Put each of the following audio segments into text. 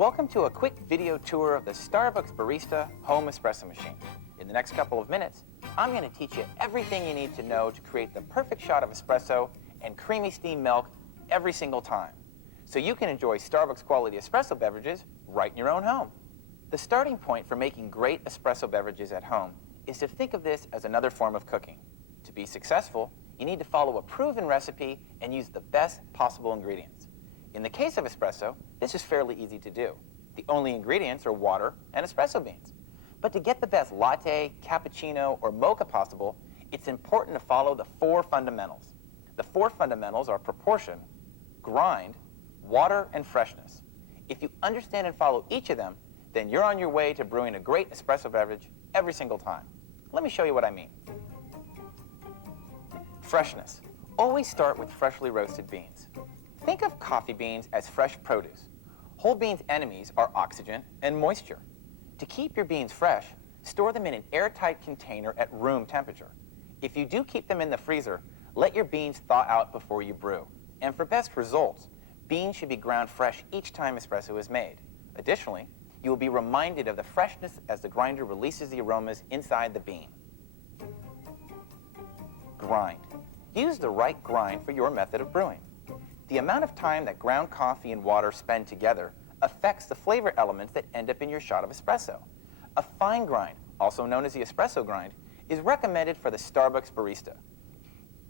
Welcome to a quick video tour of the Starbucks Barista home espresso machine. In the next couple of minutes, I'm going to teach you everything you need to know to create the perfect shot of espresso and creamy steamed milk every single time, so you can enjoy Starbucks quality espresso beverages right in your own home. The starting point for making great espresso beverages at home is to think of this as another form of cooking. To be successful, you need to follow a proven recipe and use the best possible ingredients. In the case of espresso, this is fairly easy to do. The only ingredients are water and espresso beans. But to get the best latte, cappuccino, or mocha possible, it's important to follow the four fundamentals. The four fundamentals are proportion, grind, water, and freshness. If you understand and follow each of them, then you're on your way to brewing a great espresso beverage every single time. Let me show you what I mean. Freshness. Always start with freshly roasted beans. Think of coffee beans as fresh produce. Whole beans' enemies are oxygen and moisture. To keep your beans fresh, store them in an airtight container at room temperature. If you do keep them in the freezer, let your beans thaw out before you brew. And for best results, beans should be ground fresh each time espresso is made. Additionally, you will be reminded of the freshness as the grinder releases the aromas inside the bean. Grind. Use the right grind for your method of brewing. The amount of time that ground coffee and water spend together affects the flavor elements that end up in your shot of espresso. A fine grind, also known as the espresso grind, is recommended for the Starbucks Barista.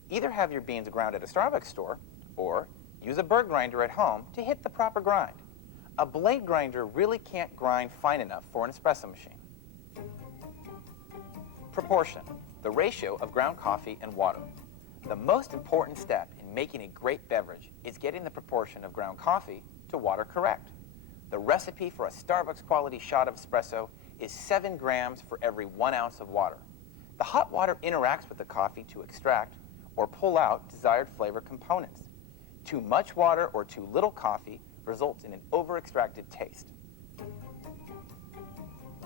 Either have your beans ground at a Starbucks store, or use a bird grinder at home to hit the proper grind. A blade grinder really can't grind fine enough for an espresso machine. Proportion, the ratio of ground coffee and water. The most important step in making a great beverage is getting the proportion of ground coffee to water correct. The recipe for a Starbucks quality shot of espresso is 7 grams for every 1 ounce of water. The hot water interacts with the coffee to extract or pull out desired flavor components. Too much water or too little coffee results in an over-extracted taste.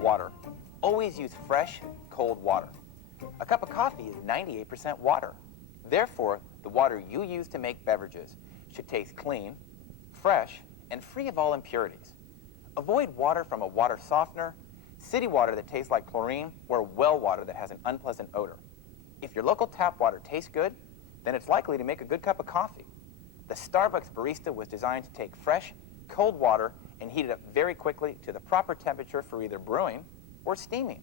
Water. Always use fresh, cold water. A cup of coffee is 98% water. Therefore, the water you use to make beverages should taste clean, fresh, and free of all impurities. Avoid water from a water softener, city water that tastes like chlorine, or well water that has an unpleasant odor. If your local tap water tastes good, then it's likely to make a good cup of coffee. The Starbucks Barista was designed to take fresh, cold water and heat it up very quickly to the proper temperature for either brewing or steaming.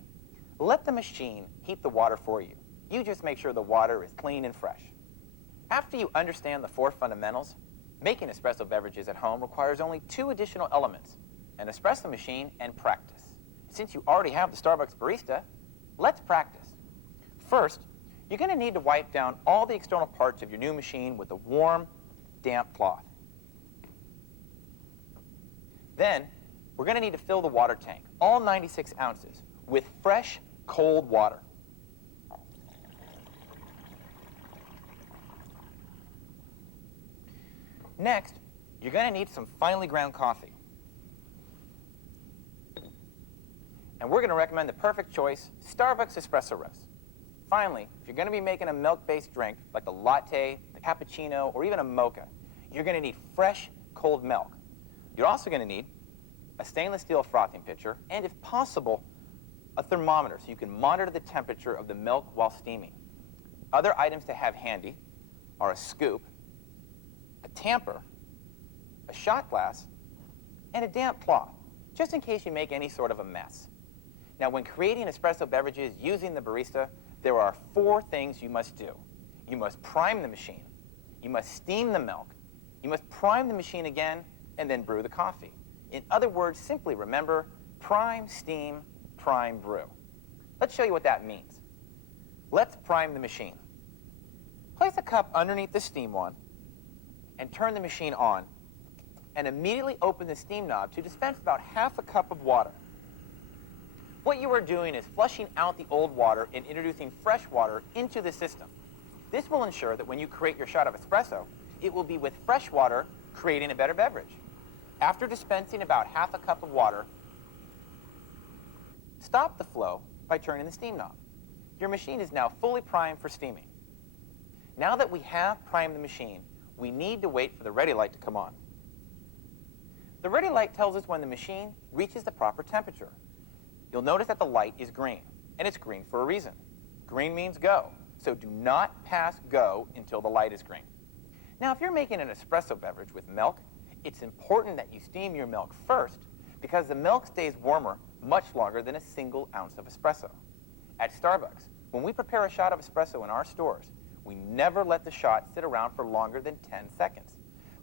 Let the machine heat the water for you. You just make sure the water is clean and fresh. After you understand the four fundamentals, making espresso beverages at home requires only 2 additional elements: an espresso machine and practice. Since you already have the Starbucks Barista, let's practice. First, you're going to need to wipe down all the external parts of your new machine with a warm, damp cloth. Then, we're going to need to fill the water tank, all 96 ounces, with fresh, cold water. Next, you're going to need some finely ground coffee. And we're going to recommend the perfect choice, Starbucks Espresso Roast. Finally, if you're going to be making a milk-based drink, like the latte, the cappuccino, or even a mocha, you're going to need fresh, cold milk. You're also going to need a stainless steel frothing pitcher, and if possible, a thermometer so you can monitor the temperature of the milk while steaming. Other items to have handy are a scoop, a tamper, a shot glass, and a damp cloth, just in case you make any sort of a mess. Now, when creating espresso beverages using the Barista, there are 4 things you must do. You must prime the machine, you must steam the milk, you must prime the machine again, and then brew the coffee. In other words, simply remember, prime, steam, prime, brew. Let's show you what that means. Let's prime the machine. Place a cup underneath the steam one, and turn the machine on, and immediately open the steam knob to dispense about half a cup of water. What you are doing is flushing out the old water and introducing fresh water into the system. This will ensure that when you create your shot of espresso, it will be with fresh water, creating a better beverage. After dispensing about half a cup of water, stop the flow by turning the steam knob. Your machine is now fully primed for steaming. Now that we have primed the machine, we need to wait for the ready light to come on. The ready light tells us when the machine reaches the proper temperature. You'll notice that the light is green, and it's green for a reason. Green means go, so do not pass go until the light is green. Now, if you're making an espresso beverage with milk, it's important that you steam your milk first because the milk stays warmer much longer than a single ounce of espresso. At Starbucks, when we prepare a shot of espresso in our stores, we never let the shot sit around for longer than 10 seconds.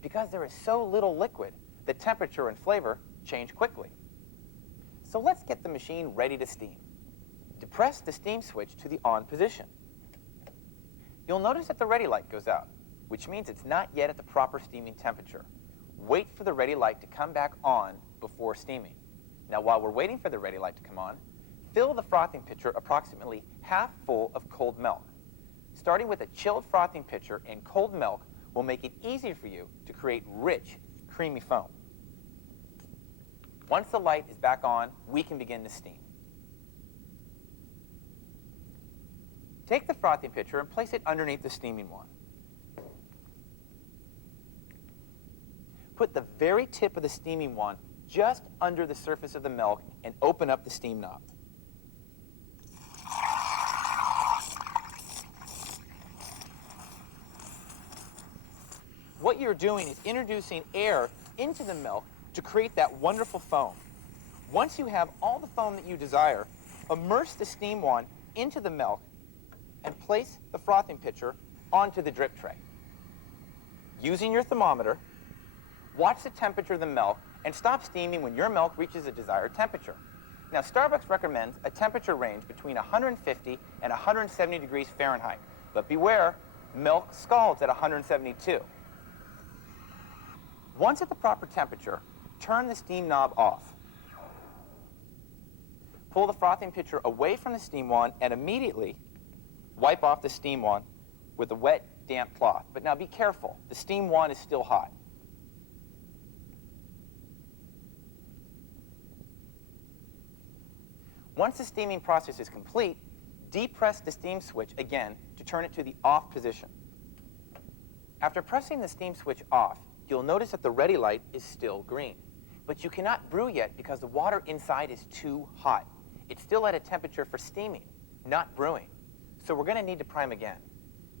Because there is so little liquid, the temperature and flavor change quickly. So let's get the machine ready to steam. Depress the steam switch to the on position. You'll notice that the ready light goes out, which means it's not yet at the proper steaming temperature. Wait for the ready light to come back on before steaming. Now, while we're waiting for the ready light to come on, fill the frothing pitcher approximately half full of cold milk. Starting with a chilled frothing pitcher and cold milk will make it easier for you to create rich, creamy foam. Once the light is back on, we can begin to steam. Take the frothing pitcher and place it underneath the steaming wand. Put the very tip of the steaming wand just under the surface of the milk and open up the steam knob. What you're doing is introducing air into the milk to create that wonderful foam. Once you have all the foam that you desire, immerse the steam wand into the milk and place the frothing pitcher onto the drip tray. Using your thermometer, watch the temperature of the milk and stop steaming when your milk reaches a desired temperature. Now, Starbucks recommends a temperature range between 150 and 170 degrees Fahrenheit, but beware, milk scalds at 172. Once at the proper temperature, turn the steam knob off. Pull the frothing pitcher away from the steam wand and immediately wipe off the steam wand with a wet, damp cloth. But now be careful, the steam wand is still hot. Once the steaming process is complete, depress the steam switch again to turn it to the off position. After pressing the steam switch off, you'll notice that the ready light is still green. But you cannot brew yet because the water inside is too hot. It's still at a temperature for steaming, not brewing. So we're going to need to prime again.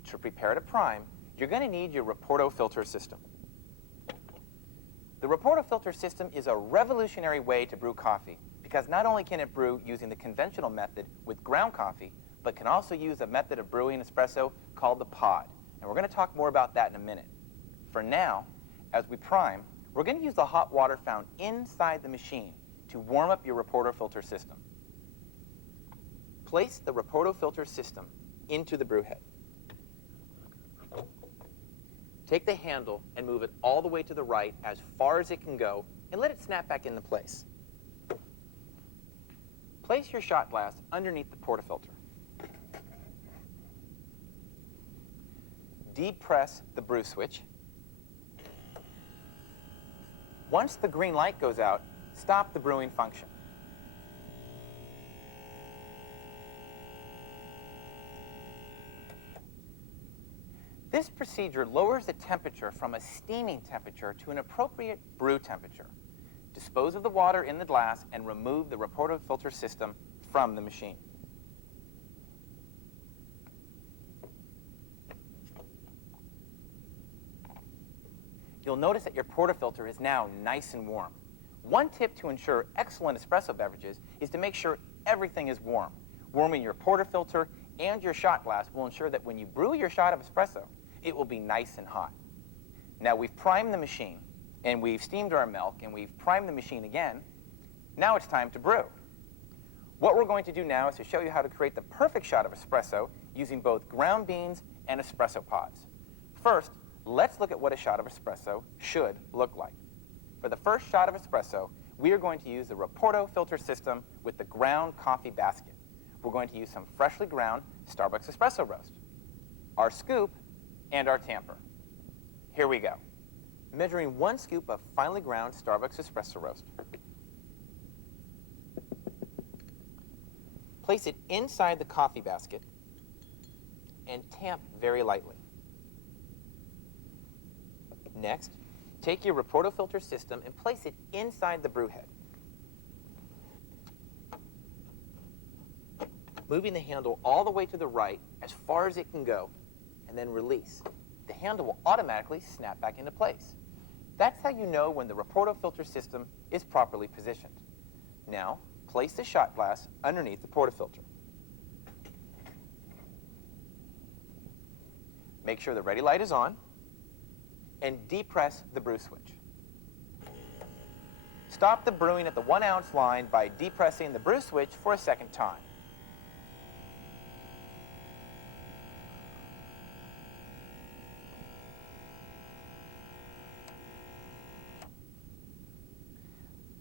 To prepare to prime, you're going to need your Raporto filter system. The Raporto filter system is a revolutionary way to brew coffee because not only can it brew using the conventional method with ground coffee, but can also use a method of brewing espresso called the pod. And we're going to talk more about that in a minute. For now, as we prime, we're going to use the hot water found inside the machine to warm up your Raporto filter system. Place the Raporto filter system into the brew head. Take the handle and move it all the way to the right as far as it can go and let it snap back into place. Place your shot glass underneath the portafilter. Depress the brew switch. Once the green light goes out, stop the brewing function. This procedure lowers the temperature from a steaming temperature to an appropriate brew temperature. Dispose of the water in the glass and remove the Raporto filter system from the machine. You'll notice that your portafilter is now nice and warm. One tip to ensure excellent espresso beverages is to make sure everything is warm. Warming your portafilter and your shot glass will ensure that when you brew your shot of espresso, it will be nice and hot. Now we've primed the machine, and we've steamed our milk, and we've primed the machine again. Now it's time to brew. What we're going to do now is to show you how to create the perfect shot of espresso using both ground beans and espresso pods. First, let's look at what a shot of espresso should look like. For the first shot of espresso, we are going to use the Raporto filter system with the ground coffee basket. We're going to use some freshly ground Starbucks espresso roast, our scoop, and our tamper. Here we go. Measuring 1 scoop of finely ground Starbucks espresso roast. Place it inside the coffee basket and tamp very lightly. Next, Take your portafilter system and place it inside the brew head. Moving the handle all the way to the right as far as it can go, and then release. The handle will automatically snap back into place. That's how you know when the portafilter system is properly positioned. Now, place the shot glass underneath the portafilter. Make sure the ready light is on, and depress the brew switch. Stop the brewing at the 1 ounce line by depressing the brew switch for a second time.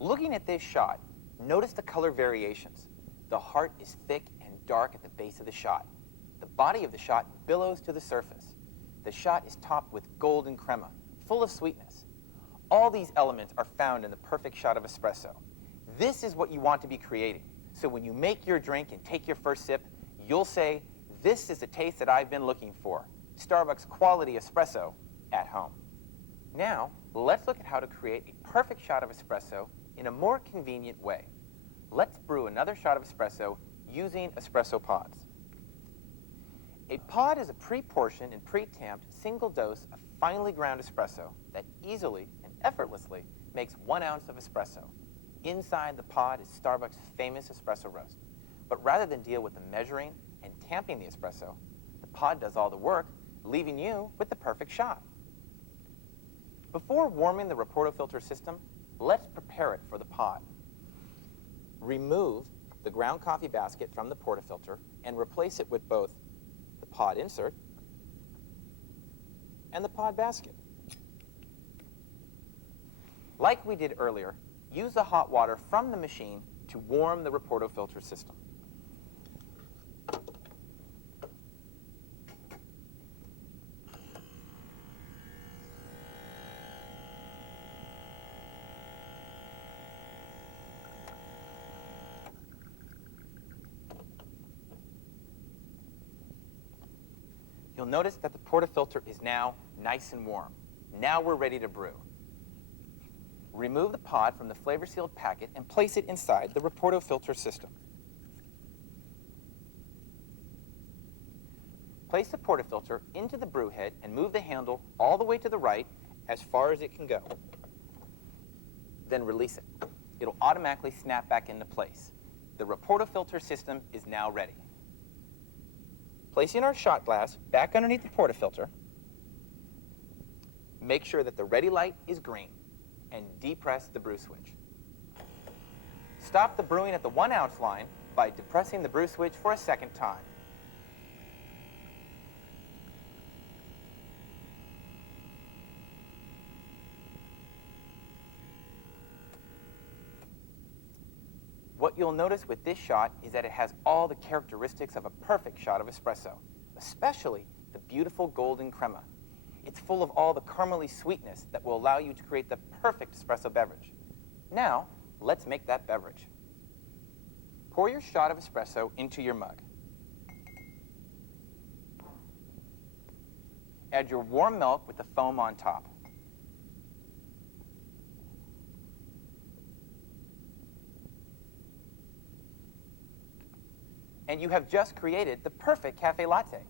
Looking at this shot, notice the color variations. The heart is thick and dark at the base of the shot. The body of the shot billows to the surface. The shot is topped with golden crema, full of sweetness. All these elements are found in the perfect shot of espresso. This is what you want to be creating. So when you make your drink and take your first sip, you'll say, "This is the taste that I've been looking for. Starbucks quality espresso at home." Now, let's look at how to create a perfect shot of espresso in a more convenient way. Let's brew another shot of espresso using espresso pods. A pod is a pre-portioned and pre-tamped single dose of finely ground espresso that easily and effortlessly makes 1 ounce of espresso. Inside the pod is Starbucks' famous espresso roast. But rather than deal with the measuring and tamping the espresso, the pod does all the work, leaving you with the perfect shot. Before warming the portafilter system, let's prepare it for the pod. Remove the ground coffee basket from the portafilter and replace it with both the pod insert and the pod basket. Like we did earlier, use the hot water from the machine to warm the portafilter system. You'll notice that the portafilter is now nice and warm. Now we're ready to brew. Remove the pod from the flavor-sealed packet and place it inside the portafilter system. Place the portafilter into the brew head and move the handle all the way to the right as far as it can go. Then release it. It'll automatically snap back into place. The portafilter system is now ready. Placing our shot glass back underneath the portafilter, make sure that the ready light is green and depress the brew switch. Stop the brewing at the 1 ounce line by depressing the brew switch for a second time. What you'll notice with this shot is that it has all the characteristics of a perfect shot of espresso, especially the beautiful golden crema. It's full of all the caramely sweetness that will allow you to create the perfect espresso beverage. Now, let's make that beverage. Pour your shot of espresso into your mug. Add your warm milk with the foam on top. And you have just created the perfect cafe latte.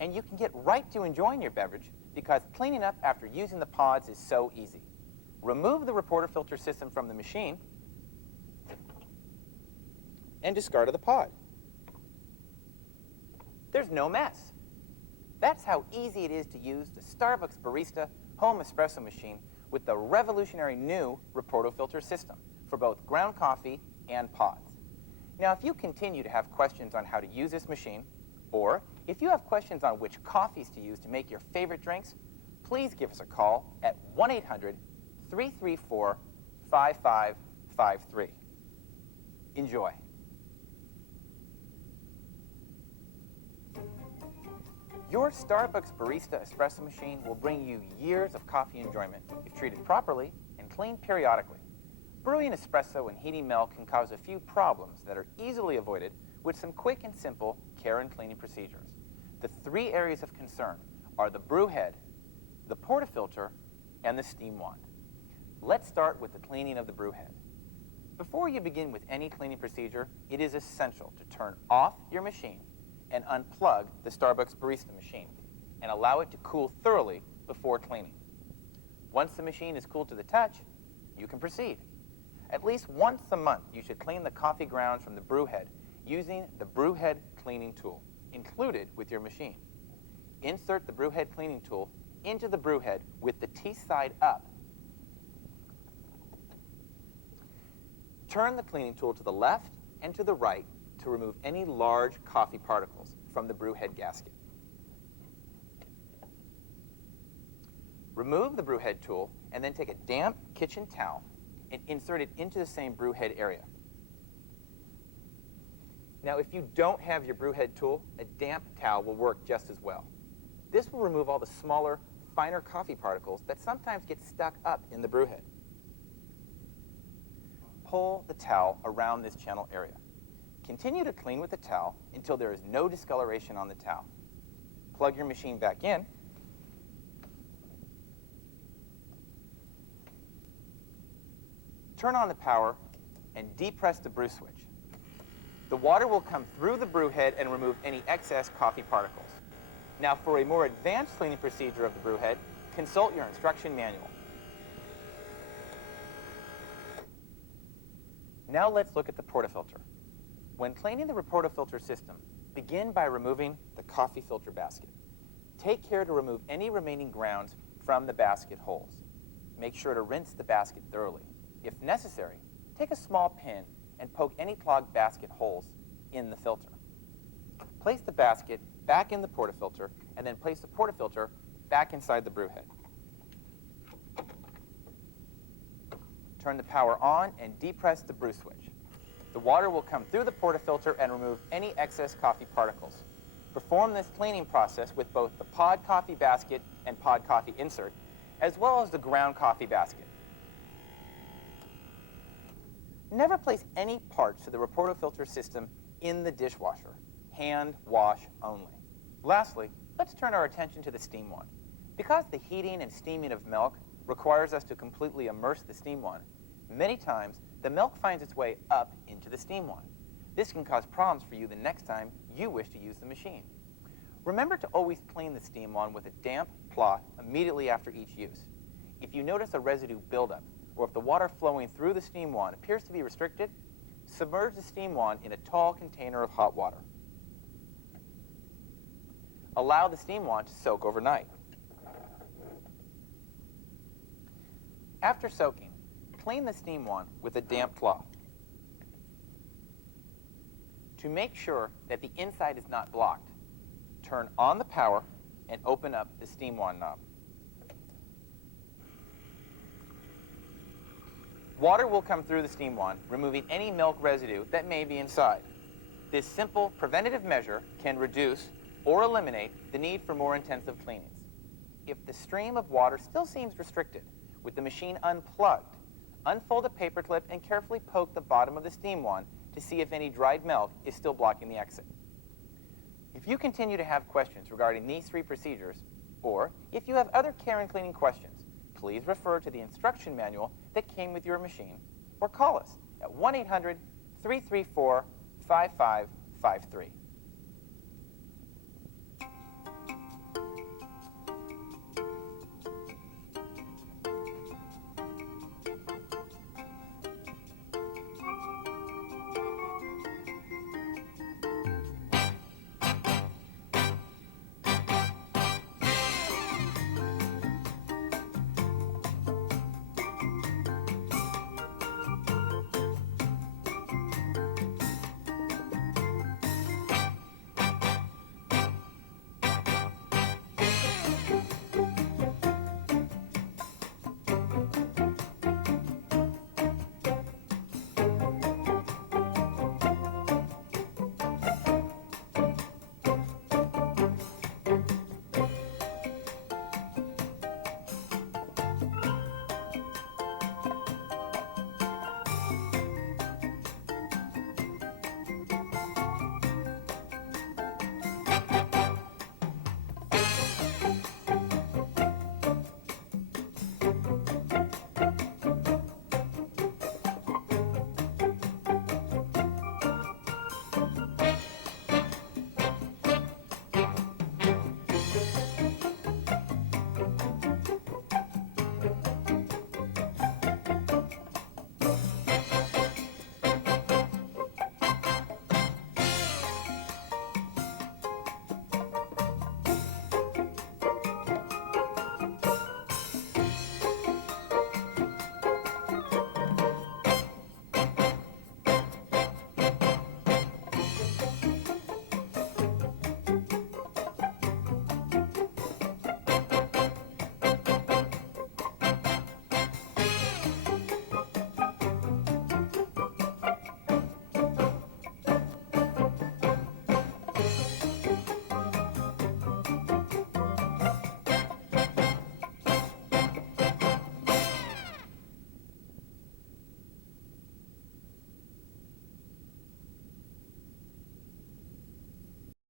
And you can get right to enjoying your beverage because cleaning up after using the pods is so easy. Remove the portafilter system from the machine and discard of the pod. There's no mess. That's how easy it is to use the Starbucks Barista home espresso machine with the revolutionary new portafilter system for both ground coffee and pods. Now, if you continue to have questions on how to use this machine, or if you have questions on which coffees to use to make your favorite drinks, please give us a call at 1-800-334-5553. Enjoy. Your Starbucks Barista espresso machine will bring you years of coffee enjoyment if treated properly and cleaned periodically. Brewing espresso and heating milk can cause a few problems that are easily avoided with some quick and simple care and cleaning procedures. The 3 areas of concern are the brew head, the portafilter, and the steam wand. Let's start with the cleaning of the brew head. Before you begin with any cleaning procedure, it is essential to turn off your machine and unplug the Starbucks Barista machine and allow it to cool thoroughly before cleaning. Once the machine is cooled to the touch, you can proceed. At least once a month, you should clean the coffee grounds from the brew head using the brew head cleaning tool included with your machine. Insert the brew head cleaning tool into the brew head with the teeth side up. Turn the cleaning tool to the left and to the right to remove any large coffee particles from the brew head gasket. Remove the brew head tool and then take a damp kitchen towel and insert it into the same brew head area. Now, if you don't have your brew head tool, a damp towel will work just as well. This will remove all the smaller, finer coffee particles that sometimes get stuck up in the brew head. Pull the towel around this channel area. Continue to clean with the towel until there is no discoloration on the towel. Plug your machine back in. Turn on the power and depress the brew switch. The water will come through the brew head and remove any excess coffee particles. Now, for a more advanced cleaning procedure of the brew head, consult your instruction manual. Now let's look at the portafilter. When cleaning the portafilter system, begin by removing the coffee filter basket. Take care to remove any remaining grounds from the basket holes. Make sure to rinse the basket thoroughly. If necessary, take a small pin and poke any clogged basket holes in the filter. Place the basket back in the portafilter and then place the portafilter back inside the brew head. Turn the power on and depress the brew switch. The water will come through the portafilter and remove any excess coffee particles. Perform this cleaning process with both the pod coffee basket and pod coffee insert, as well as the ground coffee basket. Never place any parts to the portafilter system in the dishwasher. Hand wash only. Lastly, let's turn our attention to the steam wand. Because the heating and steaming of milk requires us to completely immerse the steam wand, many times the milk finds its way up into the steam wand. This can cause problems for you the next time you wish to use the machine. Remember to always clean the steam wand with a damp cloth immediately after each use. If you notice a residue buildup, or if the water flowing through the steam wand appears to be restricted, submerge the steam wand in a tall container of hot water. Allow the steam wand to soak overnight. After soaking, clean the steam wand with a damp cloth. To make sure that the inside is not blocked, turn on the power and open up the steam wand knob. Water will come through the steam wand, removing any milk residue that may be inside. This simple preventative measure can reduce or eliminate the need for more intensive cleanings. If the stream of water still seems restricted, with the machine unplugged, unfold a paper clip and carefully poke the bottom of the steam wand to see if any dried milk is still blocking the exit. If you continue to have questions regarding these three procedures, or if you have other care and cleaning questions, please refer to the instruction manual that came with your machine, or call us at 1-800-334-5553.